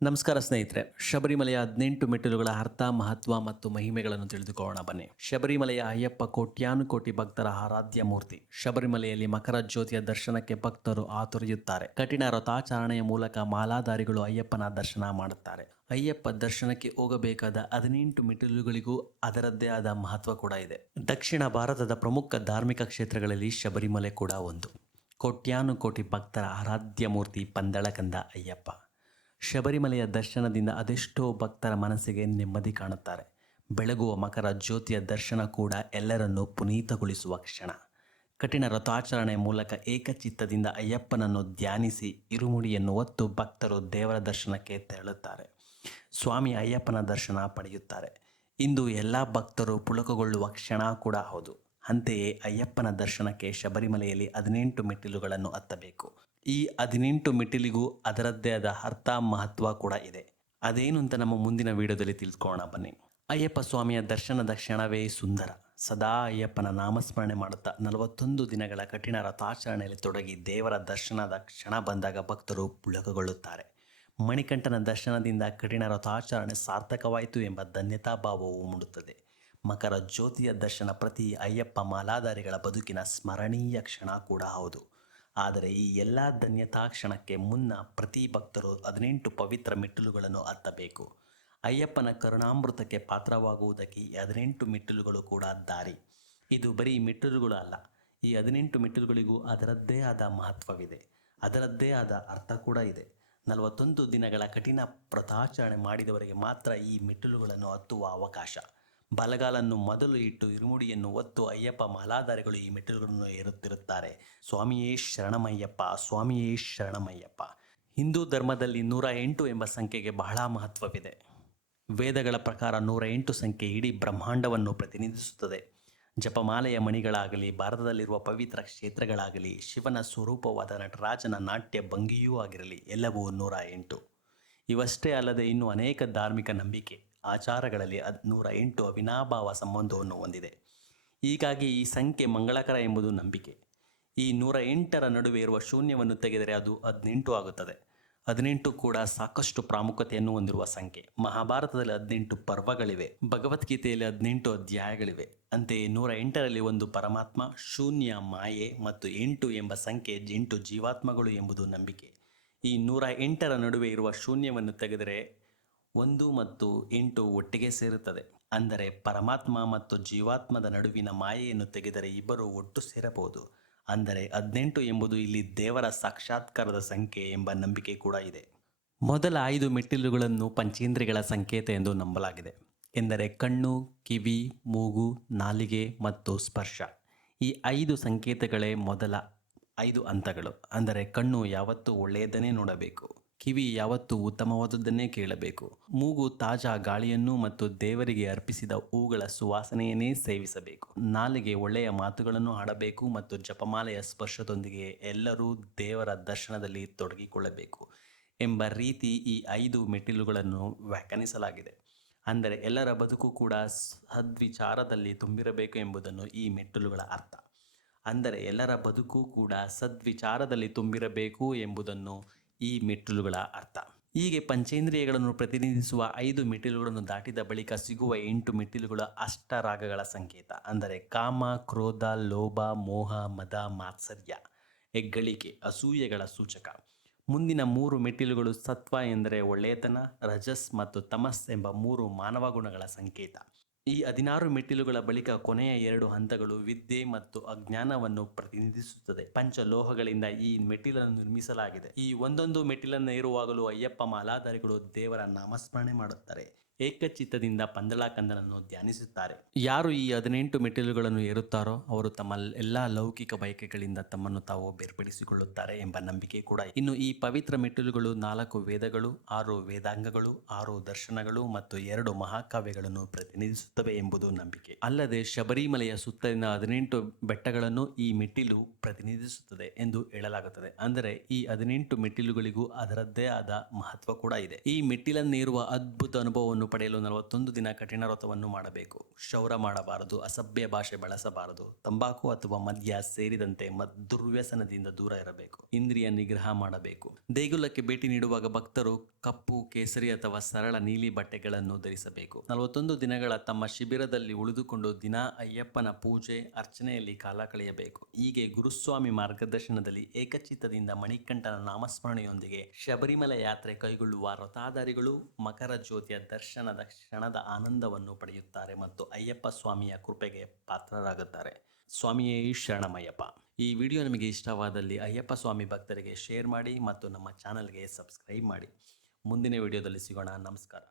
ನಮಸ್ಕಾರ ಸ್ನೇಹಿತರೆ. ಶಬರಿಮಲೆಯ 18 ಮೆಟ್ಟಿಲುಗಳ ಅರ್ಥ, ಮಹತ್ವ ಮತ್ತು ಮಹಿಮೆಗಳನ್ನು ತಿಳಿದುಕೊಳ್ಳೋಣ ಬನ್ನಿ. ಶಬರಿಮಲೆಯ ಅಯ್ಯಪ್ಪ ಕೋಟ್ಯಾನುಕೋಟಿ ಭಕ್ತರ ಆರಾಧ್ಯ ಮೂರ್ತಿ. ಶಬರಿಮಲೆಯಲ್ಲಿ ಮಕರ ಜ್ಯೋತಿಯ ದರ್ಶನಕ್ಕೆ ಭಕ್ತರು ಆತುರಿಯುತ್ತಾರೆ. ಕಠಿಣ ವ್ರತಾಚರಣೆಯ ಮೂಲಕ ಮಾಲಾಧಾರಿಗಳು ಅಯ್ಯಪ್ಪನ ದರ್ಶನ ಮಾಡುತ್ತಾರೆ. ಅಯ್ಯಪ್ಪ ದರ್ಶನಕ್ಕೆ ಹೋಗಬೇಕಾದ 18 ಮೆಟ್ಟಿಲುಗಳಿಗೂ ಅದರದ್ದೇ ಆದ ಮಹತ್ವ ಕೂಡ ಇದೆ. ದಕ್ಷಿಣ ಭಾರತದ ಪ್ರಮುಖ ಧಾರ್ಮಿಕ ಕ್ಷೇತ್ರಗಳಲ್ಲಿ ಶಬರಿಮಲೆ ಕೂಡ ಒಂದು. ಕೋಟ್ಯಾನುಕೋಟಿ ಭಕ್ತರ ಆರಾಧ್ಯ ಮೂರ್ತಿ ಪಂದಳಕಂದ ಅಯ್ಯಪ್ಪ. ಶಬರಿಮಲೆಯ ದರ್ಶನದಿಂದ ಅದೆಷ್ಟೋ ಭಕ್ತರ ಮನಸ್ಸಿಗೆ ನೆಮ್ಮದಿ ಕಾಣುತ್ತಾರೆ. ಬೆಳಗುವ ಮಕರ ಜ್ಯೋತಿಯ ದರ್ಶನ ಕೂಡ ಎಲ್ಲರನ್ನೂ ಪುನೀತಗೊಳಿಸುವ ಕ್ಷಣ. ಕಠಿಣ ವ್ರತಾಚರಣೆಯ ಮೂಲಕ ಏಕಚಿತ್ತದಿಂದ ಅಯ್ಯಪ್ಪನನ್ನು ಧ್ಯಾನಿಸಿ ಇರುಮುಡಿಯನ್ನು ಹೊತ್ತು ಭಕ್ತರು ದೇವರ ದರ್ಶನಕ್ಕೆ ತೆರಳುತ್ತಾರೆ. ಸ್ವಾಮಿ ಅಯ್ಯಪ್ಪನ ದರ್ಶನ ಪಡೆಯುತ್ತಾರೆ. ಇಂದು ಎಲ್ಲ ಭಕ್ತರು ಪುಳಕಗೊಳ್ಳುವ ಕ್ಷಣ ಕೂಡ ಹೌದು. ಅಂತೆಯೇ ಅಯ್ಯಪ್ಪನ ದರ್ಶನಕ್ಕೆ ಶಬರಿಮಲೆಯಲ್ಲಿ 18 ಮೆಟ್ಟಿಲುಗಳನ್ನು ಹತ್ತಬೇಕು. ಈ 18 ಮೆಟ್ಟಿಲಿಗೂ ಅದರದ್ದೇ ಆದ ಅರ್ಥ, ಮಹತ್ವ ಕೂಡ ಇದೆ. ಅದೇನು ಅಂತ ನಮ್ಮ ಮುಂದಿನ ವಿಡಿಯೋದಲ್ಲಿ ತಿಳ್ಕೊಳ್ಳೋಣ ಬನ್ನಿ. ಅಯ್ಯಪ್ಪ ಸ್ವಾಮಿಯ ದರ್ಶನದ ಕ್ಷಣವೇ ಸುಂದರ. ಸದಾ ಅಯ್ಯಪ್ಪನ ನಾಮಸ್ಮರಣೆ ಮಾಡುತ್ತಾ 41 ದಿನಗಳ ಕಠಿಣ ವ್ರತಾಚರಣೆಯಲ್ಲಿ ತೊಡಗಿ ದೇವರ ದರ್ಶನದ ಕ್ಷಣ ಬಂದಾಗ ಭಕ್ತರು ಪುಳಕಗೊಳ್ಳುತ್ತಾರೆ. ಮಣಿಕಂಠನ ದರ್ಶನದಿಂದ ಕಠಿಣ ವ್ರತಾಚರಣೆ ಸಾರ್ಥಕವಾಯಿತು ಎಂಬ ಧನ್ಯತಾ ಭಾವವು ಮೂಡುತ್ತದೆ. ಮಕರ ಜ್ಯೋತಿಯ ದರ್ಶನ ಪ್ರತಿ ಅಯ್ಯಪ್ಪ ಮಾಲಾಧಾರಿಗಳ ಬದುಕಿನ ಸ್ಮರಣೀಯ ಕ್ಷಣ ಕೂಡ ಹೌದು. ಆದರೆ ಈ ಎಲ್ಲ ಧನ್ಯತಾ ಕ್ಷಣಕ್ಕೆ ಮುನ್ನ ಪ್ರತಿ ಭಕ್ತರು 18 ಪವಿತ್ರ ಮೆಟ್ಟಿಲುಗಳನ್ನು ಹತ್ತಬೇಕು. ಅಯ್ಯಪ್ಪನ ಕರುಣಾಮೃತಕ್ಕೆ ಪಾತ್ರವಾಗುವುದಕ್ಕೆ ಈ 18 ಮೆಟ್ಟಿಲುಗಳು ಕೂಡ ದಾರಿ. ಇದು ಬರೀ ಮೆಟ್ಟಿಲುಗಳು ಅಲ್ಲ. ಈ 18 ಮೆಟ್ಟಿಲುಗಳಿಗೂ ಅದರದ್ದೇ ಆದ ಮಹತ್ವವಿದೆ. ಅದರದ್ದೇ ಆದ ಅರ್ಥ ಕೂಡ ಇದೆ. 41 ದಿನಗಳ ಕಠಿಣ ವ್ರತಾಚರಣೆ ಮಾಡಿದವರಿಗೆ ಮಾತ್ರ ಈ ಮೆಟ್ಟಿಲುಗಳನ್ನು ಹತ್ತುವ ಅವಕಾಶ. ಬಲಗಾಲನ್ನು ಮೊದಲು ಇಟ್ಟು ಇರುಮುಡಿಯನ್ನು ಹೊತ್ತು ಅಯ್ಯಪ್ಪ ಮಾಲಾಧಾರಿಗಳು ಈ ಮೆಟ್ಟಿಲುಗಳನ್ನು ಏರುತ್ತಿರುತ್ತಾರೆ. ಸ್ವಾಮಿಯೇ ಶರಣಮಯ್ಯಪ್ಪ, ಸ್ವಾಮಿಯೇ ಶರಣಮಯ್ಯಪ್ಪ. ಹಿಂದೂ ಧರ್ಮದಲ್ಲಿ 108 ಎಂಬ ಸಂಖ್ಯೆಗೆ ಬಹಳ ಮಹತ್ವವಿದೆ. ವೇದಗಳ ಪ್ರಕಾರ 108 ಸಂಖ್ಯೆ ಇಡೀ ಬ್ರಹ್ಮಾಂಡವನ್ನು ಪ್ರತಿನಿಧಿಸುತ್ತದೆ. ಜಪಮಾಲೆಯ ಮಣಿಗಳಾಗಲಿ, ಭಾರತದಲ್ಲಿರುವ ಪವಿತ್ರ ಕ್ಷೇತ್ರಗಳಾಗಲಿ, ಶಿವನ ಸ್ವರೂಪವಾದ ನಟರಾಜನ ನಾಟ್ಯ ಭಂಗಿಯೂ ಆಗಿರಲಿ, ಎಲ್ಲವೂ 108. ಇವಷ್ಟೇ ಅಲ್ಲದೆ ಇನ್ನೂ ಅನೇಕ ಧಾರ್ಮಿಕ ನಂಬಿಕೆ, ಆಚಾರಗಳಲ್ಲಿ 108 ಅವಿನಾಭಾವ ಸಂಬಂಧವನ್ನು ಹೊಂದಿದೆ. ಹೀಗಾಗಿ ಈ ಸಂಖ್ಯೆ ಮಂಗಳಕರ ಎಂಬುದು ನಂಬಿಕೆ. ಈ 108ರ ನಡುವೆ ಇರುವ ಶೂನ್ಯವನ್ನು ತೆಗೆದರೆ ಅದು 18 ಆಗುತ್ತದೆ. 18 ಕೂಡ ಸಾಕಷ್ಟು ಪ್ರಾಮುಖ್ಯತೆಯನ್ನು ಹೊಂದಿರುವ ಸಂಖ್ಯೆ. ಮಹಾಭಾರತದಲ್ಲಿ 18 ಪರ್ವಗಳಿವೆ. ಭಗವದ್ಗೀತೆಯಲ್ಲಿ 18 ಅಧ್ಯಾಯಗಳಿವೆ. ಅಂತೆಯೇ 108ರಲ್ಲಿ ಒಂದು ಪರಮಾತ್ಮ, ಶೂನ್ಯ, ಮಾಯೆ ಮತ್ತು 8 ಎಂಬ ಸಂಖ್ಯೆ 8 ಜೀವಾತ್ಮಗಳು ಎಂಬುದು ನಂಬಿಕೆ. ಈ 108ರ ನಡುವೆ ಇರುವ ಶೂನ್ಯವನ್ನು ತೆಗೆದರೆ 1 ಮತ್ತು 8 ಒಟ್ಟಿಗೆ ಸೇರುತ್ತದೆ. ಅಂದರೆ ಪರಮಾತ್ಮ ಮತ್ತು ಜೀವಾತ್ಮದ ನಡುವಿನ ಮಾಯೆಯನ್ನು ತೆಗೆದರೆ ಇಬ್ಬರು ಒಟ್ಟು ಸೇರಬಹುದು. ಅಂದರೆ 18 ಎಂಬುದು ಇಲ್ಲಿ ದೇವರ ಸಾಕ್ಷಾತ್ಕಾರದ ಸಂಖ್ಯೆ ಎಂಬ ನಂಬಿಕೆ ಕೂಡ ಇದೆ. ಮೊದಲ 5 ಮೆಟ್ಟಿಲುಗಳನ್ನು ಪಂಚೇಂದ್ರಿಯಗಳ ಸಂಕೇತ ಎಂದು ನಂಬಲಾಗಿದೆ. ಎಂದರೆ ಕಣ್ಣು, ಕಿವಿ, ಮೂಗು, ನಾಲಿಗೆ ಮತ್ತು ಸ್ಪರ್ಶ. ಈ 5 ಸಂಕೇತಗಳೇ ಮೊದಲ 5 ಹಂತಗಳು. ಅಂದರೆ ಕಣ್ಣು ಯಾವತ್ತೂ ಒಳ್ಳೆಯದನ್ನೇ ನೋಡಬೇಕು, ಕಿವಿ ಯಾವತ್ತೂ ಉತ್ತಮವಾದದ್ದನ್ನೇ ಕೇಳಬೇಕು, ಮೂಗು ತಾಜಾ ಗಾಳಿಯನ್ನು ಮತ್ತು ದೇವರಿಗೆ ಅರ್ಪಿಸಿದ ಹೂಗಳ ಸುವಾಸನೆಯನ್ನೇ ಸೇವಿಸಬೇಕು, ನಾಲಿಗೆ ಒಳ್ಳೆಯ ಮಾತುಗಳನ್ನು ಆಡಬೇಕು ಮತ್ತು ಜಪಮಾಲೆಯ ಸ್ಪರ್ಶದೊಂದಿಗೆ ಎಲ್ಲರೂ ದೇವರ ದರ್ಶನದಲ್ಲಿ ತೊಡಗಿಕೊಳ್ಳಬೇಕು ಎಂಬ ರೀತಿ ಈ 5 ಮೆಟ್ಟಿಲುಗಳನ್ನು ವ್ಯಾಖ್ಯಾನಿಸಲಾಗಿದೆ. ಅಂದರೆ ಎಲ್ಲರ ಬದುಕು ಕೂಡ ಸದ್ವಿಚಾರದಲ್ಲಿ ತುಂಬಿರಬೇಕು ಎಂಬುದನ್ನು ಈ ಮೆಟ್ಟಿಲುಗಳ ಅರ್ಥ. ಅಂದರೆ ಎಲ್ಲರ ಬದುಕು ಕೂಡ ಸದ್ವಿಚಾರದಲ್ಲಿ ತುಂಬಿರಬೇಕು ಎಂಬುದನ್ನು ಈ ಮೆಟ್ಟಿಲುಗಳ ಅರ್ಥ. ಹೀಗೆ ಪಂಚೇಂದ್ರಿಯಗಳನ್ನು ಪ್ರತಿನಿಧಿಸುವ 5 ಮೆಟ್ಟಿಲುಗಳನ್ನು ದಾಟಿದ ಬಳಿಕ ಸಿಗುವ 8 ಮೆಟ್ಟಿಲುಗಳು ಅಷ್ಟರಾಗಗಳ ಸಂಕೇತ. ಅಂದರೆ ಕಾಮ, ಕ್ರೋಧ, ಲೋಭ, ಮೋಹ, ಮದ, ಮಾತ್ಸರ್ಯ, ಹೆಗ್ಗಳಿಕೆ, ಅಸೂಯೆಗಳ ಸೂಚಕ. ಮುಂದಿನ 3 ಮೆಟ್ಟಿಲುಗಳು ಸತ್ವ ಎಂದರೆ ಒಳ್ಳೆಯತನ, ರಜಸ್ ಮತ್ತು ತಮಸ್ ಎಂಬ 3 ಮಾನವ ಗುಣಗಳ ಸಂಕೇತ. ಈ 16 ಮೆಟ್ಟಿಲುಗಳ ಬಳಿಕ ಕೊನೆಯ 2 ಹಂತಗಳು ವಿದ್ಯೆ ಮತ್ತು ಅಜ್ಞಾನವನ್ನು ಪ್ರತಿನಿಧಿಸುತ್ತದೆ. ಪಂಚಲೋಹಗಳಿಂದ ಈ ಮೆಟ್ಟಿಲನ್ನು ನಿರ್ಮಿಸಲಾಗಿದೆ. ಈ ಒಂದೊಂದು ಮೆಟ್ಟಿಲನ್ನು ಏರುವಾಗಲೂ ಅಯ್ಯಪ್ಪ ಮಾಲಾಧಾರಿಗಳು ದೇವರ ನಾಮಸ್ಮರಣೆ ಮಾಡುತ್ತಾರೆ. ಏಕಚಿತ್ತದಿಂದ ಪಂದಳಕಂದನನ್ನು ಧ್ಯಾನಿಸುತ್ತಾರೆ. ಯಾರು ಈ 18 ಮೆಟ್ಟಿಲುಗಳನ್ನು ಏರುತ್ತಾರೋ ಅವರು ತಮ್ಮ ಎಲ್ಲ ಲೌಕಿಕ ಬಯಕೆಗಳಿಂದ ತಮ್ಮನ್ನು ತಾವು ಬೇರ್ಪಡಿಸಿಕೊಳ್ಳುತ್ತಾರೆ ಎಂಬ ನಂಬಿಕೆ ಕೂಡ. ಇನ್ನು ಈ ಪವಿತ್ರ ಮೆಟ್ಟಿಲುಗಳು 4 ವೇದಗಳು, 6 ವೇದಾಂಗಗಳು, 6 ದರ್ಶನಗಳು ಮತ್ತು 2 ಮಹಾಕಾವ್ಯಗಳನ್ನು ಪ್ರತಿನಿಧಿಸುತ್ತವೆ ಎಂಬುದು ನಂಬಿಕೆ. ಅಲ್ಲದೆ ಶಬರಿಮಲೆಯ ಸುತ್ತಲಿನ 18 ಬೆಟ್ಟಗಳನ್ನು ಈ ಮೆಟ್ಟಿಲು ಪ್ರತಿನಿಧಿಸುತ್ತದೆ ಎಂದು ಹೇಳಲಾಗುತ್ತದೆ. ಅಂದರೆ ಈ 18 ಮೆಟ್ಟಿಲುಗಳಿಗೂ ಅದರದ್ದೇ ಆದ ಮಹತ್ವ ಕೂಡ ಇದೆ. ಈ ಮೆಟ್ಟಿಲನ್ನೇರುವ ಅದ್ಭುತ ಅನುಭವವನ್ನು ಪಡೆಯಲು 41 ದಿನ ಕಠಿಣ ವ್ರತವನ್ನು ಮಾಡಬೇಕು. ಕ್ಷೌರ ಮಾಡಬಾರದು, ಅಸಭ್ಯ ಭಾಷೆ ಬಳಸಬಾರದು, ತಂಬಾಕು ಅಥವಾ ಮದ್ಯ ಸೇರಿದಂತೆ ದುರ್ವ್ಯಸನದಿಂದ ದೂರ ಇರಬೇಕು, ಇಂದ್ರಿಯ ನಿಗ್ರಹ ಮಾಡಬೇಕು. ದೇಗುಲಕ್ಕೆ ಭೇಟಿ ನೀಡುವಾಗ ಭಕ್ತರು ಕಪ್ಪು, ಕೇಸರಿ ಅಥವಾ ಸರಳ ನೀಲಿ ಬಟ್ಟೆಗಳನ್ನು ಧರಿಸಬೇಕು. 41 ದಿನಗಳ ತಮ್ಮ ಶಿಬಿರದಲ್ಲಿ ಉಳಿದುಕೊಂಡು ದಿನ ಅಯ್ಯಪ್ಪನ ಪೂಜೆ ಅರ್ಚನೆಯಲ್ಲಿ ಕಾಲ ಕಳೆಯಬೇಕು. ಹೀಗೆ ಗುರುಸ್ವಾಮಿ ಮಾರ್ಗದರ್ಶನದಲ್ಲಿ ಏಕಚಿತ್ತದಿಂದ ಮಣಿಕಂಠನ ನಾಮಸ್ಮರಣೆಯೊಂದಿಗೆ ಶಬರಿಮಲೆ ಯಾತ್ರೆ ಕೈಗೊಳ್ಳುವ ವ್ರತಾಧಾರಿಗಳು ಮಕರ ಜ್ಯೋತಿಯ ದರ್ಶನದ ಕ್ಷಣದ ಆನಂದವನ್ನು ಪಡೆಯುತ್ತಾರೆ ಮತ್ತು ಅಯ್ಯಪ್ಪ ಸ್ವಾಮಿಯ ಕೃಪೆಗೆ ಪಾತ್ರರಾಗುತ್ತಾರೆ. ಸ್ವಾಮಿಯೇ ಶರಣಮಯ್ಯಪ್ಪ. ಈ ವಿಡಿಯೋ ನಿಮಗೆ ಇಷ್ಟವಾದಲ್ಲಿ ಅಯ್ಯಪ್ಪ ಸ್ವಾಮಿ ಭಕ್ತರಿಗೆ ಶೇರ್ ಮಾಡಿ ಮತ್ತು ನಮ್ಮ ಚಾನಲ್ಗೆ ಸಬ್ಸ್ಕ್ರೈಬ್ ಮಾಡಿ. ಮುಂದಿನ ವಿಡಿಯೋದಲ್ಲಿ ಸಿಗೋಣ. ನಮಸ್ಕಾರ.